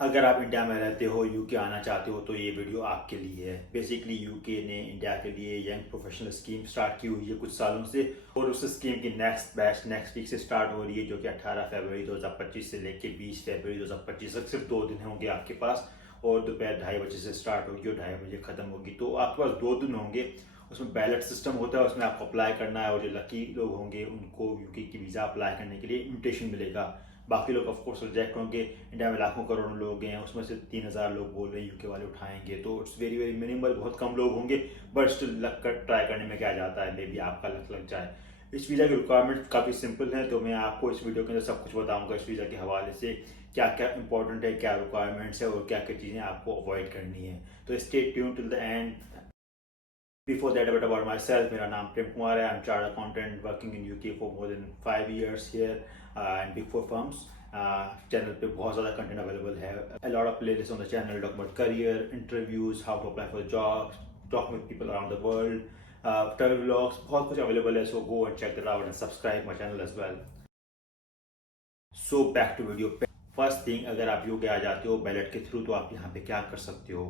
अगर आप इंडिया में रहते हो, यूके आना चाहते हो, तो ये वीडियो आपके लिए है। बेसिकली यूके ने इंडिया के लिए यंग प्रोफेशनल स्कीम स्टार्ट की हुई है कुछ सालों से, और उस स्कीम की नेक्स्ट बैच नेक्स्ट वीक से स्टार्ट हो रही है, जो कि 18 फरवरी 2025 से लेकर 20 फरवरी 2025 तक सिर्फ 2 दिन होंगे आपके पास। और दोपहर 2:30 बजे से स्टार्ट होगी और 2:30 बजे खत्म होगी। तो आपके पास 2 दिन होंगे। उसमें बैलेट सिस्टम होता है, उसमें आपको अप्लाई करना है, और जो लकी लोग होंगे उनको यूके की वीज़ा अप्लाई करने के लिए इन्विटेशन मिलेगा। बाकी लोग ऑफ कोर्स रिजेक्ट होंगे। इंडिया में लाखों करोड़ों लोग हैं, उसमें से 3,000 लोग बोल रहे हैं यूके वाले उठाएंगे, तो इट्स वेरी वेरी मिनिमल, बहुत कम लोग होंगे। बट स्टिल लक कर ट्राई करने में क्या जाता है, मे बी आपका लक लग जाए। इस वीज़ा की रिक्वायरमेंट काफ़ी सिंपल है, तो मैं आपको इस वीडियो के अंदर सब कुछ बताऊंगा इस वीज़ा के हवाले से, क्या क्या इंपॉर्टेंट है, क्या रिक्वायरमेंट्स है, और क्या क्या चीज़ें आपको अवॉइड करनी है। तो stay tune till the end. Before that, a bit about myself. मेरा नाम प्रेम कुमार है. I'm chartered accountant working in UK for more than 5 years here in Big Four firms. Channel पे बहुत ज़्यादा कंटेंट अवेलेबल है. A lot of playlists on the channel talk about career, interviews, how to apply for jobs, talking with people around the world, travel vlogs, बहुत कुछ available है. So go and check that out and subscribe my channel as well. So back to video. First thing, अगर आप UK आ जाते हो ballot के through, तो आप यहाँ पे क्या कर सकते हो।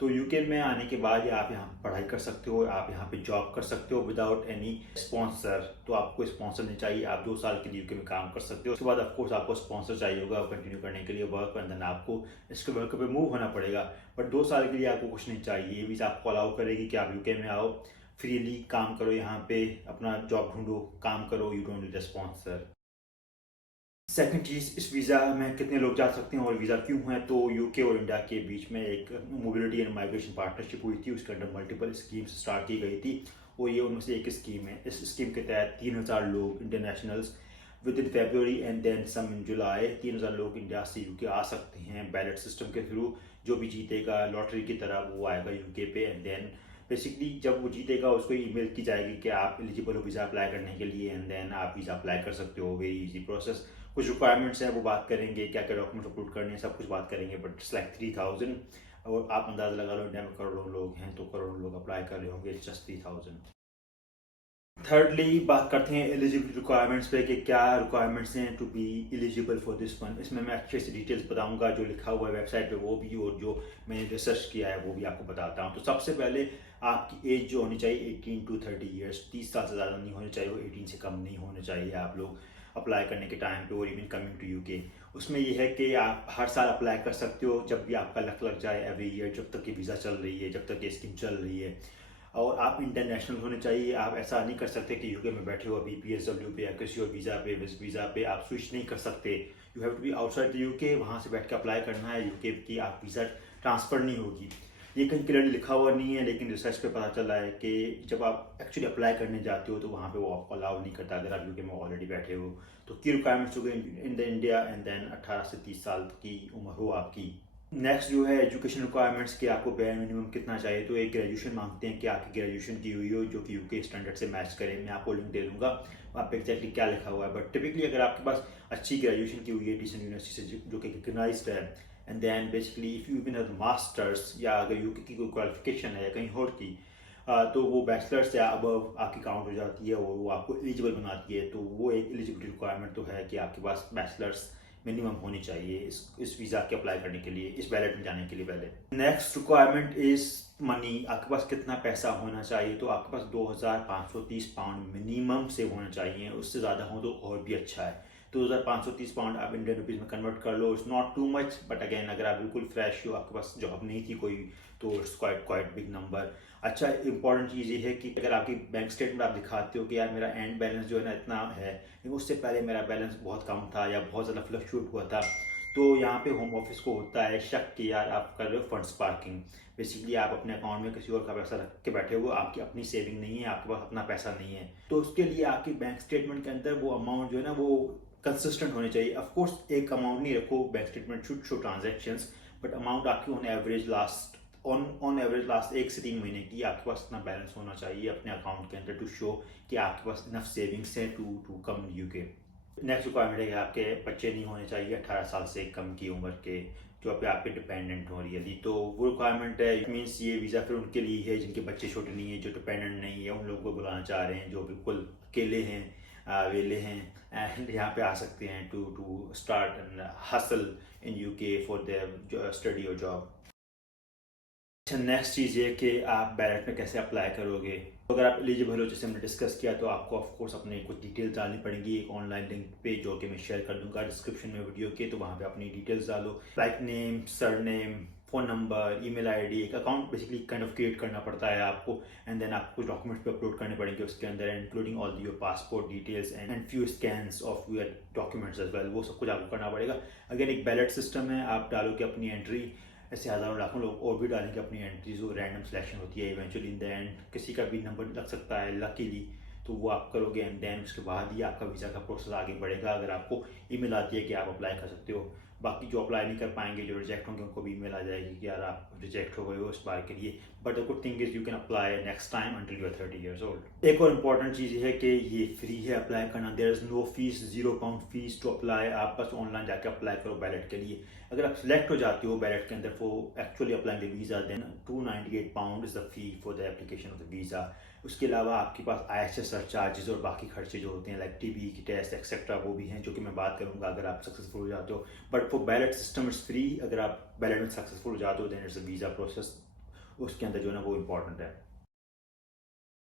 तो यूके में आने के बाद आप यहाँ पढ़ाई कर सकते हो, आप यहाँ पे जॉब कर सकते हो विदाउट एनी स्पॉन्सर। तो आपको स्पॉन्सर नहीं चाहिए, आप 2 साल के लिए यूके में काम कर सकते हो। उसके बाद ऑफकोर्स आपको स्पॉन्सर चाहिए होगा कंटिन्यू करने के लिए वर्क, एंड देन आपको इसके वर्क पे मूव होना पड़ेगा। बट 2 साल के लिए आपको कुछ नहीं चाहिए। ये वीज़ा आपको अलाउ करेगी कि आप यूके में आओ, फ्रीली काम करो, यहाँ पे अपना जॉब ढूंढो, काम करो, you don't need a sponsor. Second चीज़, इस वीज़ा में कितने लोग जा सकते हैं और वीज़ा क्यों है। तो यूके और इंडिया के बीच में एक मोबिलिटी एंड माइग्रेशन पार्टनरशिप हुई थी, उसके अंदर मल्टीपल स्कीम्स स्टार्ट की गई थी, और ये उनमें से एक स्कीम है। इस स्कीम के तहत 3,000 लोग internationals within February and then some in July, 3,000 लोग इंडिया से यूके आ सकते हैं बैलेट सिस्टम के थ्रू। जो भी जीतेगा लॉटरी की तरह वो आएगा यूके पे, एंड देन बेसिकली जब वो जीतेगा उसको ईमेल की जाएगी कि आप एलिजिबल हो वीज़ा अप्लाई करने के लिए, एंड देन आप वीज़ा अप्लाई कर सकते हो। Very easy process. कुछ रिक्वायरमेंट्स हैं वो बात करेंगे, क्या क्या डॉक्यूमेंट अपलोड करने हैं, सब कुछ बात करेंगे। बट इट्स लाइक 3,000, और आप अंदाज़ा लगा लो इंडिया में करोड़ों लोग हैं, तो करोड़ों लोग अप्लाई कर रहे होंगे, जस्ट 3,000। थर्डली बात करते हैं एलिजिबिलिटी रिक्वायरमेंट्स पे, कि क्या रिक्वायरमेंट्स हैं to be eligible for this one. इसमें मैं अच्छे से डिटेल्स बताऊंगा, जो लिखा हुआ है वेबसाइट पे वो भी, और जो मैंने रिसर्च किया है वो भी आपको बताता हूँ। तो सबसे पहले आपकी एज जो होनी चाहिए 18 to 30 ईयर्स, 30 साल से ज़्यादा नहीं होनी चाहिए, वो 18 से कम नहीं होने चाहिए आप लोग अप्लाई करने के टाइम पे, और इवन कमिंग टू यूके। उसमें यह है कि आप हर साल अप्लाई कर सकते हो, जब भी आपका लक लग जाए, एवरी ईयर, जब तक ये वीज़ा चल रही है, जब तक ये स्कीम चल रही है। और आप इंटरनेशनल होने चाहिए। आप ऐसा नहीं कर सकते कि यूके में बैठे हो अभी PSW पे या किसी और वीज़ा पे, विज वीज़ा पे आप स्विच नहीं कर सकते। You have to be outside the UK, वहाँ से बैठ के अप्लाई करना है। यूके की आप वीज़ा ट्रांसफ़र नहीं होगी। ये कहीं क्लियरली लिखा हुआ नहीं है, लेकिन रिसर्च पे पता चला है कि जब आप एक्चुअली अप्लाई करने जाते हो तो वहाँ पे वो आपको अलाउ नहीं करता, अगर आप यूके में ऑलरेडी बैठे हो। तो की रिक्वायरमेंट्स हो गई in the India, and then 18 से 30 साल की उम्र हो आपकी। नेक्स्ट जो है एजुकेशन रिक्वायरमेंट्स, कि आपको बेयर मिनिमम कितना चाहिए। तो एक ग्रेजुएशन मांगते हैं कि आपकी ग्रेजुएशन की हुई हो जो कि यूके स्टैंडर्ड से मैच करे। मैं आपको लिंक दे दूंगा, वहाँ पे एक्जैक्टली क्या लिखा हुआ है। बट टिपिकली अगर आपके पास अच्छी ग्रेजुएशन की हुई है डिसेंट यूनिवर्सिटी से जो कि रिकगनाइज्ड है, and then basically if you even masters, या अगर यूके की कोई क्वालिफिकेशन है या कहीं और की, तो वो बैचलर्स या अब आपकी काउंट हो जाती है, और वो आपको एलिजिबल बनाती है। तो वो एक एलिजिबिलिटी रिक्वायरमेंट तो है कि आपके पास बैचलर्स मिनिमम होनी चाहिए इस वीज़ा के अप्लाई करने के लिए, इस बैलेट में जाने के लिए पहले। Next requirement is money. आपके पास कितना पैसा होना चाहिए। तो आपके पास 2,530 पाउंड मिनिमम से होना चाहिए, उससे ज़्यादा हो तो और भी अच्छा है। 2,530 पाउंड आप इंडियन रुपीज़ में कन्वर्ट कर लो, it's not too much, but again अगर आप बिल्कुल फ्रेश हो, आपके पास जॉब नहीं थी कोई, तो it's quite quite big number. अच्छा, इंपॉर्टेंट चीज़ ये है कि अगर आपकी बैंक स्टेटमेंट आप दिखाते हो कि यार मेरा एंड बैलेंस जो है ना इतना है, लेकिन उससे पहले मेरा बैलेंस बहुत कम था या बहुत ज़्यादा फ्लक्चुएट हुआ था, तो यहाँ पे होम ऑफिस को होता है शक कि यार आप कर रहे हो फंड्स पार्किंग। बेसिकली आप अपने अकाउंट में किसी और का पैसा रख के बैठे हो, आपकी अपनी सेविंग नहीं है, आपके पास अपना पैसा नहीं है। तो उसके लिए आपकी बैंक स्टेटमेंट के अंदर वो अमाउंट जो है ना वो कंसिस्टेंट होनी चाहिए। ऑफकोर्स एक अमाउंट नहीं रखो, bank statement should show transactions, but amount आपकी ऑन एवरेज लास्ट 1 से 3 महीने की आपके पास इतना बैलेंस होना चाहिए अपने अकाउंट के अंदर, टू शो कि आपके पास इनफ सेविंग्स है to come UK. Next requirement है कि आपके बच्चे नहीं होने चाहिए 18 साल से कम की उम्र के, जो पे आपके डिपेंडेंट हो रियली। तो वो रिक्वायरमेंट है, इट मीन्स ये वीज़ा फिर उनके लिए है जिनके बच्चे छोटे नहीं है, जो डिपेंडेंट नहीं है, उन लोगों को बुलाना चाह रहे हैं जो बिल्कुल अकेले हैं, वेले हैं एंड यहाँ पे आ सकते हैं to start and hustle in UK for the study और जॉब। अच्छा, नेक्स्ट चीज़ ये कि आप बैलेट में कैसे अप्लाई करोगे। तो अगर आप एलिजिबल हो, जैसे हमने डिस्कस किया, तो आपको ऑफ कोर्स अपने कुछ डिटेल्स डालनी पड़ेंगी एक ऑनलाइन लिंक पे, जो कि मैं शेयर कर दूंगा डिस्क्रिप्शन में वीडियो के। तो वहाँ पे अपनी डिटेल्स डालो, like name, surname, phone number, email ID, एक account basically kind of create करना पड़ता है आपको। एंड देन आपको कुछ डॉक्यूमेंट्स पे अपलोड करने पड़ेंगे उसके अंदर, including all your passport details and few scans of your documents as well. वो सब कुछ आपको करना पड़ेगा। अगेन एक बैलेट सिस्टम है, आप डालोगे अपनी एंट्री, ऐसे हज़ारों लाखों लोग और भी डालेंगे अपनी एंट्रीज, और रैंडम सिलेक्शन होती है इवेंचुअली इन द एंड। किसी का भी नंबर लग सकता है लकीली, तो वो आप करोगे एंड देन उसके बाद ही आपका वीज़ा का प्रोसेस आगे बढ़ेगा। अगर आपको ईमेल आती है कि आप अप्लाई कर सकते हो। बाकी जो अप्लाई नहीं कर पाएंगे, जो रिजेक्ट होंगे, उनको भी ईमेल आ जाएगी कि यार आप रिजेक्ट हो गए हो इस बार के लिए, but the good thing is you can apply next time until you are 30 years old. एक और इम्पॉर्टेंट चीज़ ये है कि ये फ्री है अप्लाई करना। There is no fees, £0 fees to apply. आप बस ऑनलाइन जाके अप्लाई करो बैलेट के लिए। अगर आप सिलेक्ट हो जाते हो बैलेट के अंदर for actually applying the visa, then £298 is the fee for the application of the visa. उसके अलावा आपके पास IHS चार्जेस और बाकी खर्चे जो होते हैं लाइक TB की टेस्ट एक्सेट्रा, वो भी हैं, जो कि मैं बात करूंगा अगर आप सक्सेसफुल हो जाते हो। But for ballot system it's free. अगर आप बैलेट में सक्सेसफुल हो जाते हो, then it's a visa process, उसके अंदर जो है ना वो इम्पोर्टेंट है।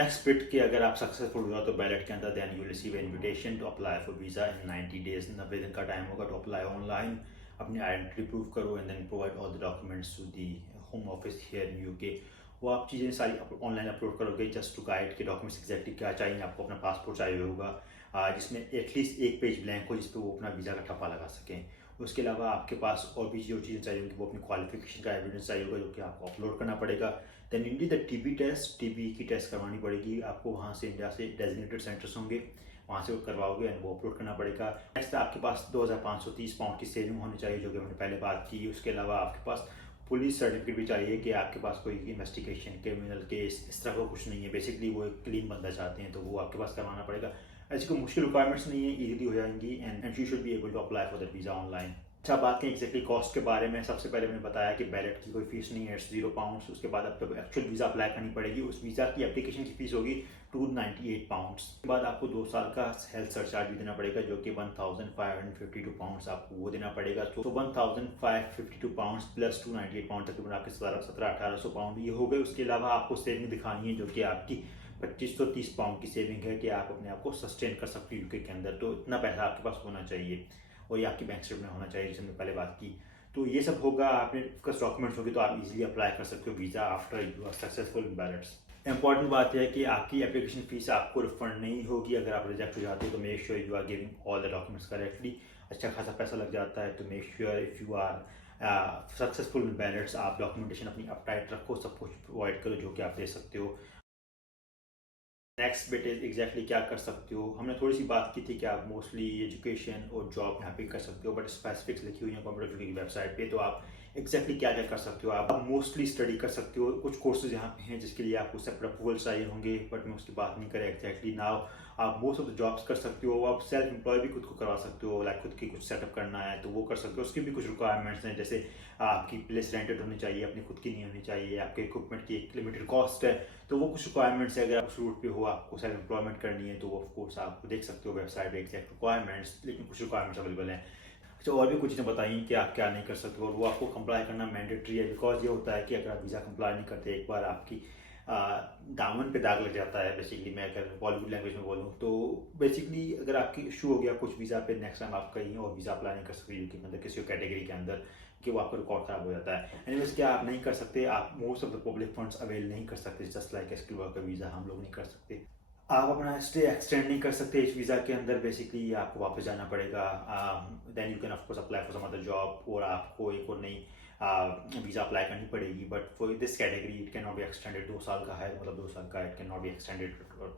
नेक्स्ट बिट कि अगर आप सक्सेसफुल हो जाओ तो बैलेट के अंदर, then you receive invitation to apply for visa in 90 days. 90 दिन का टाइम होगा टू अप्लाई ऑनलाइन। अपनी आइडेंटिटी प्रूव करो and then provide all the documents to the home office here in UK. वो आप चीज़ें सारी ऑनलाइन अपलोड करोगे जस्ट टू गाइड के डॉक्यूमेंट्स एग्जैक्टली क्या चाहिए आपको। अपना पासपोर्ट चाहिए होगा जिसमें एटलीस्ट एक पेज ब्लैंक हो, जिस पर वो अपना वीज़ा का ठप्पा लगा सकें। उसके अलावा आपके पास और भी जो चीज़ें चाहिए होंगी, वो अपनी क्वालिफिकेशन का एविडेंस चाहिए होगा, जो कि आपको अपलोड करना पड़ेगा। Then you need the TB test. TB की टेस्ट करवानी पड़ेगी आपको। वहाँ से इंडिया से डेजिग्नेटेड सेंटर्स होंगे, वहाँ से वो करवाओगे एंड वो अपलोड करना पड़ेगा। नेक्स्ट आपके पास £2530 की सेविंग होनी चाहिए, जो कि हमने पहले बात की। उसके अलावा आपके पास पुलिस सर्टिफिकेट भी चाहिए कि आपके पास कोई इन्वेस्टिगेशन, क्रिमिनल केस इस तरह का कुछ नहीं है। बेसिकली वो एक क्लीन बंदा चाहते हैं, तो वो आपके पास करवाना पड़ेगा। ऐसी कोई मुश्किल रिक्वायरमेंट्स नहीं है, इजीली हो जाएंगी and you should be able to apply for that visa online. अच्छा, बात करें एक्जैक्टली कॉस्ट के बारे में। सबसे पहले मैंने बताया कि बैलेट की कोई फीस नहीं है, इट्स £0। उसके बाद आपको एक्चुअल वीज़ा अप्लाई करनी पड़ेगी। उस वीज़ा की एप्लीकेशन की फीस होगी £298। उसके बाद आपको 2 साल का हेल्थ सर्चार्ज भी देना पड़ेगा, जो कि £1552 आपको वो देना पड़ेगा। तो £1552 प्लस £298 तकरीबन आपके 1700-1800 ये हो गए। उसके अलावा आपको सेविंग दिखानी है, जो कि आपकी £2530 की सेविंग है, कि आप अपने आप को सस्टेन कर सकते हो यूके के अंदर। तो इतना पैसा आपके पास होना चाहिए और ये आपकी बैंक स्टेटमेंट होना चाहिए, जिससे हमने पहले बात की। तो ये सब होगा, आपने कुछ डॉक्यूमेंट्स होंगे, तो आप इजीली अप्लाई कर सकते हो visa after you are successful in ballots. Important बात यह है कि आपकी एप्लीकेशन फीस आपको रिफंड नहीं होगी अगर आप रिजेक्ट हो जाते हो। तो make sure you are giving all the documents correctly. अच्छा खासा पैसा लग जाता है, तो make sure if you are successful in ballots, आप डॉक्यूमेंटेशन अपनी अप टाइट रखो, सब कुछ प्रोवाइड करो जो कि आप दे सकते हो। नेक्स्ट बिट इज एग्जैक्टली क्या कर सकते हो। हमने थोड़ी सी बात की थी कि आप मोस्टली एजुकेशन और जॉब यहाँ पे कर सकते हो, बट स्पेसिफिक्स लिखी हुई है कंप्यूटर की वेबसाइट पे। तो आप एग्जैक्टली क्या क्या कर सकते हो। आप मोस्टली स्टडी कर सकते हो। कुछ कोर्सेज यहाँ पे हैं जिसके लिए आपको सेपरेट अप्रूवल चाहिए होंगे, बट मैं उसकी बात नहीं करें एग्जैक्टली नाउ। आप मोस्ट ऑफ द जॉब्स कर सकते हो। आप सेल्फ एम्प्लॉय भी खुद को करवा सकते हो, लाइक खुद की कुछ सेटअप करना है तो वो कर सकते हो। उसकी भी कुछ रिक्वायरमेंट्स हैं, जैसे आपकी प्लेस रेंटेड होनी चाहिए, अपनी खुद की नहीं होनी चाहिए, आपके इक्विपमेंट की एक लिमिटेड कॉस्ट है, तो वो कुछ रिक्वायरमेंट्स है। अगर आप उस रूट पे हो, आपको सेल्फ एम्प्लॉयमेंट करनी है, तो वो ऑफकोर्स आप देख सकते हो वेबसाइट पे एग्जैक्ट रिक्वायरमेंट्स, लेकिन कुछ रिक्वायरमेंट्स अवेलेबल हैं। अच्छा, और भी कुछ चीज़ें बताइए कि आप क्या नहीं कर सकते, और वो आपको कंप्लाई करना मैंडेटरी है। बिकॉज ये होता है कि अगर आप वीज़ा कंप्लाई नहीं करते, एक बार आपकी दामन पे दाग लग जाता है। बेसिकली मैं अगर बॉलीवुड लैंग्वेज में बोलूँ तो बेसिकली अगर आपकी इशू हो गया कुछ वीज़ा पे, नेक्स्ट टाइम आप कहीं और वीज़ा अप्लाई नहीं कर सकते यूके के अंदर किसी कैटेगरी के अंदर, कि वो आपका रिकॉर्ड खराब हो जाता है। एनीवेज, क्या आप नहीं कर सकते, आप most of the public funds avail नहीं कर सकते, just like skill worker visa हम लोग नहीं कर सकते। आप अपना स्टे एक्सटेंड नहीं कर सकते इस वीज़ा के अंदर। बेसिकली आपको वापस जाना पड़ेगा। Then you can of course apply for some other job, और आपको एक और नई वीज़ा अप्लाई करनी पड़ेगी। But for this category it can not be extended. 2 साल का है, मतलब 2 साल का, it can not be extended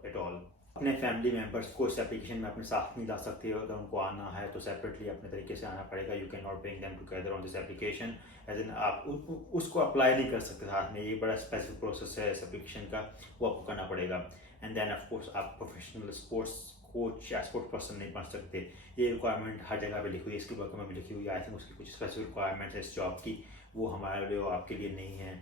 at all. अपने फैमिली मेम्बर्स को इस एप्लीकेशन में अपने साथ नहीं ला सकते हो। अगर उनको आना है तो सेपरेटली अपने तरीके से आना पड़ेगा। You can not bring them together on this application, as in आप उसको अप्लाई नहीं कर सकते साथ में। ये बड़ा स्पेसिफिक प्रोसेस है इस एप्लीकेशन का, वो आपको करना पड़ेगा। एंड देन ऑफ कोर्स आप प्रोफेशनल स्पोर्ट्स कोच या स्पोर्ट्स पर्सन नहीं बन सकते। ये रिक्वायरमेंट हर जगह पे लिखी हुई है, इसके वर्क में भी लिखी हुई है। आई थिंक उसकी कुछ स्पेसिफिक रिक्वायरमेंट है इस जॉब की, वो हमारे लिए और आपके लिए नहीं है।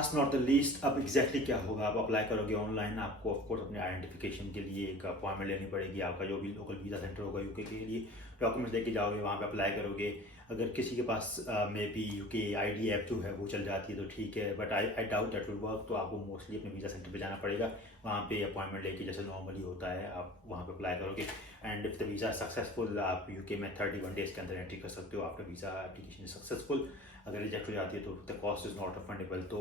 लास्ट नॉट द लीस्ट, अब एग्जैक्टली क्या होगा, आप अप्लाई करोगे ऑनलाइन, आपको ऑफकोर्स अपने आइडेंटिफिकेशन के लिए एक अपॉइंटमेंट लेनी पड़ेगी, आपका जो भी लोकल वीज़ा सेंटर होगा यूके के लिए डॉक्यूमेंट्स लेके जाओगे, वहाँ पे अप्लाई करोगे। अगर किसी के पास maybe UK ID app जो है वो चल जाती है तो ठीक है, but I doubt that will work. तो आपको मोस्टली अपने वीज़ा सेंटर पे जाना पड़ेगा, वहाँ पे अपॉइंटमेंट लेके जैसे नॉर्मली होता है आप वहाँ पे अप्लाई करोगे। And if the visa successful, आप यूके में 31 डेज़ के अंदर एंट्री कर सकते हो after visa application is successful. अगर रिजेक्ट हो जाती है तो the cost is not affordable. तो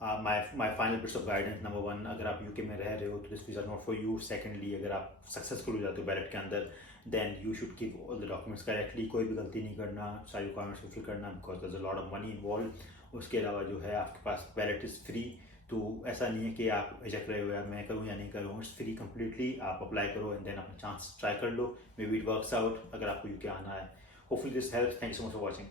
my final bits of guidance, number one, अगर आप यूके में रह रहे हो तो this visa not for you. Secondly, अगर आप सक्सेसफुल हो जाते हो बैलेट के अंदर, then you should keep all the documents correctly, कोई भी गलती नहीं करना, सारी रिक्वायरमेंट्स फुलफिल करना, because there is a lot of money involve. उसके अलावा जो है आपके पास बैलेट इज़ फ्री, तो ऐसा नहीं है कि आप रिजेक्ट रहे हो या मैं करूँ या नहीं करूँ, इट्स फ्री कम्प्लीटली। आप अप्लाई करो एंड देन अपना चांस ट्राई कर लो, maybe it works out अगर आपको यूके आना है। Hopefully this helps. Thank you so much for watching.